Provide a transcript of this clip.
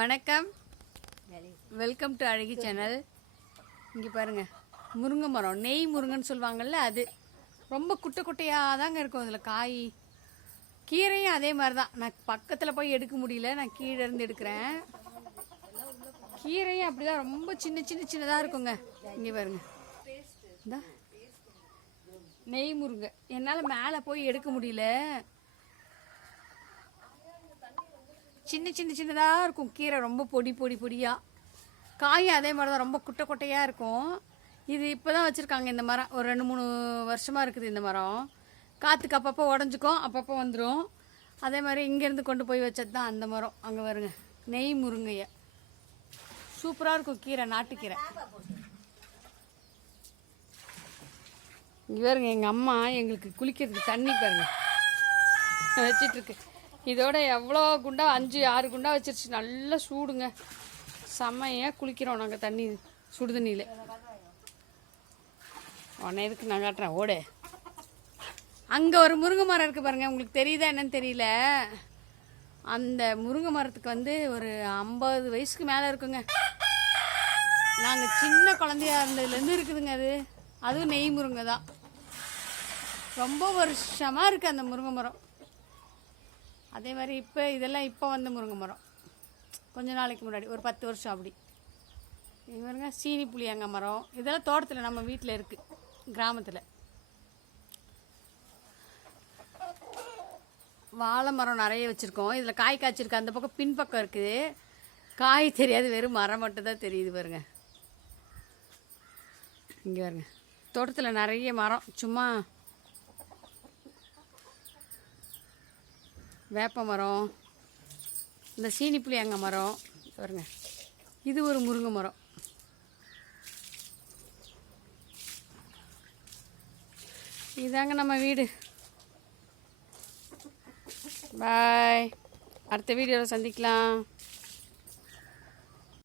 வணக்கம், welcome to அழகி channel. இங்கே பாருங்கள், முருங்கை மரம், நெய் முருங்கன்னு சொல்லுவாங்கள்ல, அது ரொம்ப குட்டை குட்டையாக தாங்க இருக்கும். அதில் காய், கீரையும் அதே மாதிரி தான். நான் பக்கத்தில் போய் எடுக்க முடியல, நான் கீழே இருந்து எடுக்கிறேன். கீரையும் அப்படி தான், ரொம்ப சின்னதாக இருக்குங்க. இங்கே பாருங்க, இந்த நெய் முருங்கை என்னால் மேலே போய் எடுக்க முடியல. சின்னதாக இருக்கும் கீரை, ரொம்ப பொடியாக. காயும் அதே மாதிரி தான், ரொம்ப குட்டையாக இருக்கும். இது இப்போ தான் வச்சுருக்காங்க இந்த மரம். ஒரு 2-3 வருஷமாக இருக்குது இந்த மரம். காற்றுக்கு அப்பப்போ உடஞ்சிக்கும், அப்பப்போ வந்துடும். அதே மாதிரி இங்கேருந்து கொண்டு போய் வச்சது தான் அந்த மரம். அங்கே வருங்க, நெய் முருங்கையை. சூப்பராக இருக்கும் கீரை, நாட்டுக்கீரை. இங்கே பாருங்க, எங்கள் அம்மா எங்களுக்கு குளிக்கிறதுக்கு தண்ணி பாருங்க வச்சிட்ருக்கு. இதோட எவ்வளோ குண்டா, 5-6 குண்டா வச்சிருச்சு. நல்லா சூடுங்க, செம்மையாக குளிக்கிறோம் நாங்கள் தண்ணி, சுடு தண்ணியில். உடனே எதுக்கு நான் காட்டுறேன், ஓடு. அங்கே ஒரு முருங்கை மரம் இருக்குது பாருங்கள், உங்களுக்கு தெரியுதா என்னன்னு தெரியல. அந்த முருங்கை மரத்துக்கு வந்து ஒரு 50 வயசுக்கு மேலே இருக்குங்க. நாங்கள் சின்ன குழந்தையா இருந்ததுலேருந்து இருக்குதுங்க அது. அதுவும் நெய் முருங்கை தான். ரொம்ப வருஷமாக இருக்குது அந்த முருங்கை மரம். அதே மாதிரி இப்போ வந்த முருங்கை மரம் கொஞ்ச நாளைக்கு முன்னாடி, ஒரு 10 வருஷம் அப்படி. இது பாருங்க, சீனி புளியங்க மரம். இதெல்லாம் தோட்டத்தில், நம்ம வீட்டில் இருக்குது, கிராமத்தில். வாழை மரம் நிறைய வச்சுருக்கோம். இதில் காய் காய்ச்சிருக்கு. அந்த பக்கம் பின்பக்கம் இருக்குது, காய் தெரியாது, வெறும் மரம் மட்டும் தான் தெரியுது பாருங்க. இங்கே பாருங்க, தோட்டத்தில் நிறைய மரம். சும்மா வேப்ப மரம், இந்த சீனி புளியங்க மரம் பாருங்க. இது ஒரு முருங்கை மரம். இதாங்க நம்ம வீடு. பாய், அடுத்த வீடியோவில் சந்திக்கலாம்.